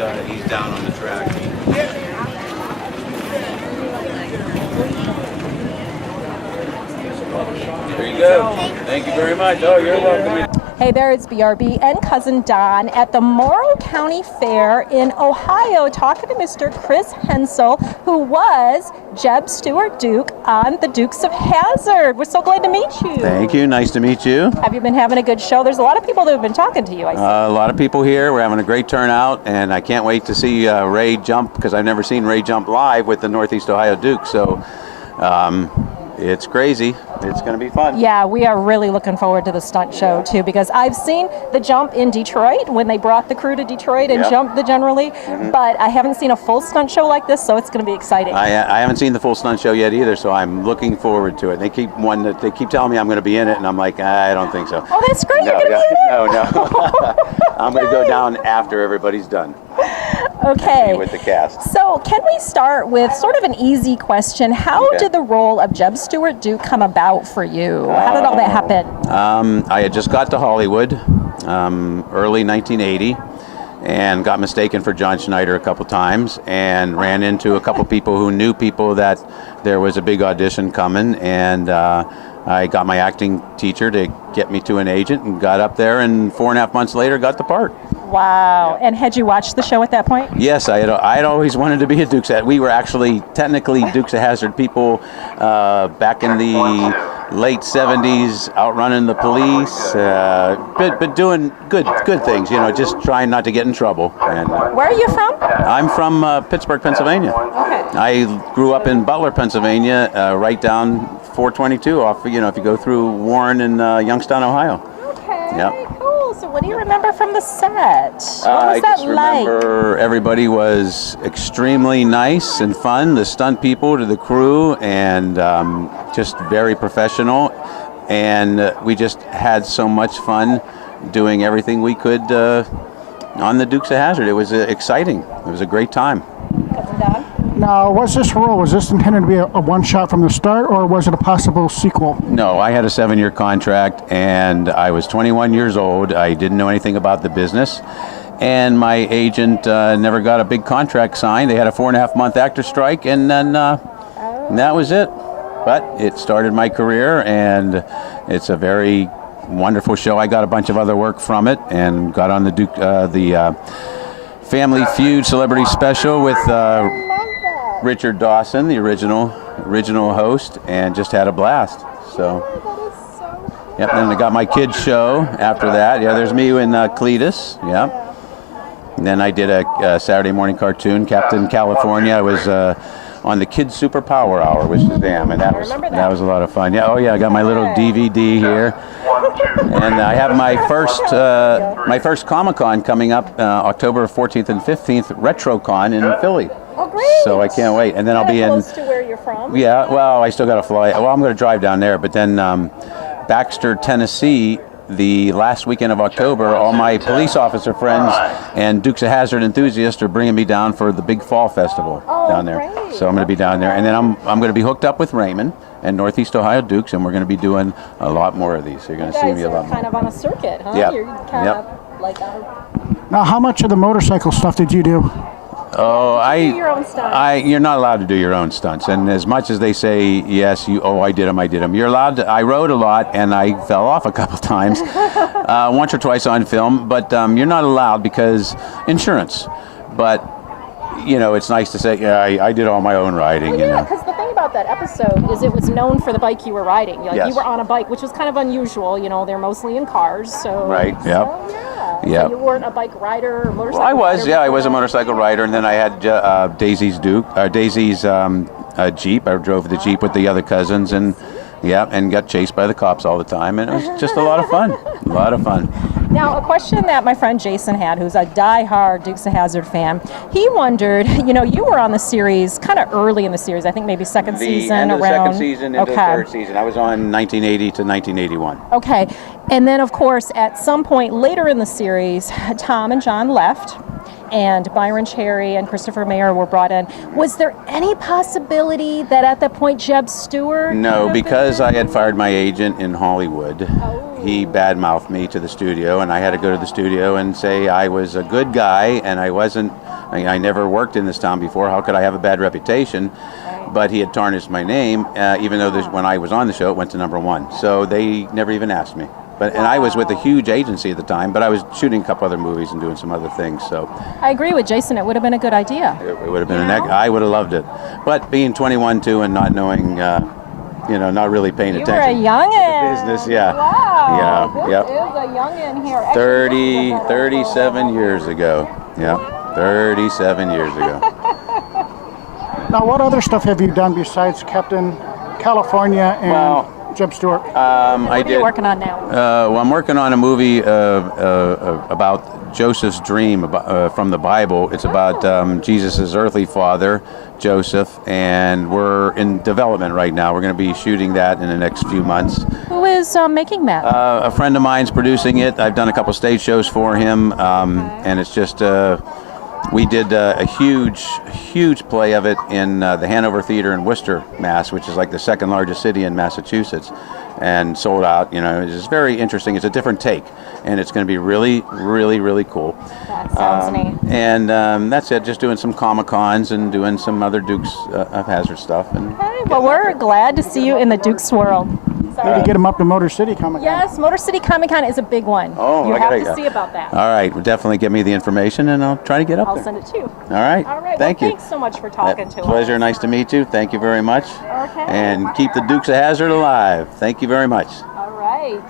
He's down on the track. There you go. Thank you very much. Oh, you're welcome. Hey there, it's BRB and Cousin Don at the Morrow County Fair in Ohio talking to Mr. Chris Hensel, who was Jeb Stuart Duke on the Dukes of Hazzard. We're so glad to meet you. Thank you. Nice to meet you. Have you been having a good show? There's a lot of people that have been talking to you, I see. A lot of people here. We're having a great turnout, and I can't wait to see Ray jump, because I've never seen Ray jump live with the Northeast Ohio Duke. So it's crazy. It's going to be fun. Yeah, we are really looking forward to the stunt show too, because I've seen the jump in Detroit when they brought the crew to Detroit and jumped the generally, but I haven't seen a full stunt show like this, so it's going to be exciting. I haven't seen the full stunt show yet either, so I'm looking forward to it. They keep telling me I'm going to be in it, and I'm like, I don't think so. Oh, that's great. You're going to be in it? No. I'm going to go down after everybody's done. Okay. With the cast. So can we start with sort of an easy question? How did the role of Jeb Stuart Duke come about for you? How did all that happen? I had just got to Hollywood early 1980 and got mistaken for John Schneider a couple times and ran into a couple people who knew people that there was a big audition coming, and I got my acting teacher to get me to an agent and got up there, and 4.5 months later got the part. Wow. And had you watched the show at that point? Yes, I had always wanted to be a Dukes of Hazzard. We were actually technically Dukes of Hazzard people back in the late 70s, outrunning the police, but doing good things, just trying not to get in trouble. And, where are you from? I'm from Pittsburgh, Pennsylvania. Okay. I grew up in Butler, Pennsylvania, right down 422 off, if you go through Warren and Youngstown, Ohio. Okay. Yep. Cool. So what do you remember from the set? What was I that just like? remember everybody was extremely nice and fun, the stunt people to the crew, and just very professional. And we just had so much fun doing everything we could on the Dukes of Hazzard. It was exciting. It was a great time. Cousin Don? Now, was this intended to be a one-shot from the start, or was it a possible sequel? No, I had a 7-year contract, and I was 21 years old. I didn't know anything about the business, and my agent never got a big contract signed. They had a 4.5-month actor strike, and then that was it. But it started my career, and it's a very wonderful show. I got a bunch of other work from it, and got on the Family Feud Celebrity Special with Richard Dawson, the original host, and just had a blast. So, yep. Then I got my kids show after that. Yeah, there's me and Cletus. Yep. And then I did a Saturday morning cartoon, Captain California. I was on the Kids Super Power Hour with Shazam, and that was a lot of fun. Yeah. Oh yeah, I got my little DVD here, and I have my first Comic-Con coming up October 14th and 15th, RetroCon in Philly. Oh, great. So I can't wait. And then I'll be in... close to where you're from? Yeah, well, I still got to fly. Well, I'm going to drive down there, but then Baxter, Tennessee, the last weekend of October, all my police officer friends and Dukes of Hazzard enthusiasts are bringing me down for the big fall festival down there. Great. So I'm going to be down there. And then I'm going to be hooked up with Raymond and Northeast Ohio Dukes, and we're going to be doing a lot more of these. So you're going to see me a lot more. Kind of on a circuit, huh? Yep. You're kind of like Now, how much of the motorcycle stuff did you do? Oh, you do your own stunts? You're not allowed to do your own stunts. And as much as they say, yes, I did them. You're allowed to. I rode a lot, and I fell off a couple times, once or twice on film. But you're not allowed because insurance. But it's nice to say, yeah, I did all my own riding. Well, yeah, because the thing about that episode is it was known for the bike you were riding. Yes. You were on a bike, which was kind of unusual. They're mosely in cars. So right. Yep. So, yeah. Yep. So you weren't a bike rider or motorcycle rider? rider? I was a motorcycle rider, and then I had Daisy's Jeep. I drove the Jeep with the other cousins, and got chased by the cops all the time, and it was just a lot of fun. Now, a question that my friend Jason had, who's a die-hard Dukes of Hazzard fan, he wondered, you were on the series kind of early in the series, I think maybe second season end of the around. second season into the third season. I was on 1980 to 1981. Okay. And then, of course, at some point later in the series, Tom and John left, and Byron Cherry and Christopher Mayer were brought in. Was there any possibility that at that point Jeb Stuart... No, because I had fired my agent in Hollywood. He badmouthed me to the studio, and I had to go to the studio and say I was a good guy and I wasn't I never worked in this town before. How could I have a bad reputation? But he had tarnished my name, even though when I was on the show, it went to #1. So they never even asked me. And I was with a huge agency at the time, but I was shooting a couple other movies and doing some other things. So I agree with Jason. It would have been a good idea. it would have been I would have loved it. But being 21 too and not knowing, not really paying attention. You were a youngin'. To the business, yeah. Wow. Yeah. Yep. This is a youngin' here. 37 years ago. Yeah. 37 years ago. Now, what other stuff have you done besides Captain California and Jeb Stuart? What are you working on now? Well, I'm working on a movie about Joseph's dream from the Bible. It's about Jesus' earthly father, Joseph, and we're in development right now. We're going to be shooting that in the next few months. Who is making that? A friend of mine's producing it. I've done a couple stage shows for him, and it's just we did a huge play of it in the Hanover Theater in Worcester, Mass, which is like the second largest city in Massachusetts, and sold out. It's very interesting. It's a different take, and it's going to be really, really, really cool. That sounds neat. And that's it. Just doing some Comic-Cons and doing some other Dukes of Hazzard stuff. And Okay, well, we're glad to see you in the Dukes world. Maybe get them up to Motor City Comic-Con. Yes, Motor City Comic-Con is a big one. Oh, you I have gotta to go. see about that. All right, well, definitely get me the information, and I'll try to get up I'll there. send it to you. All right. All right. Thank well, you. Thanks so much for talking to us. Pleasure. Nice to meet you. Thank you very much. Okay. And keep the Dukes of Hazzard alive. Thank you very much. All right.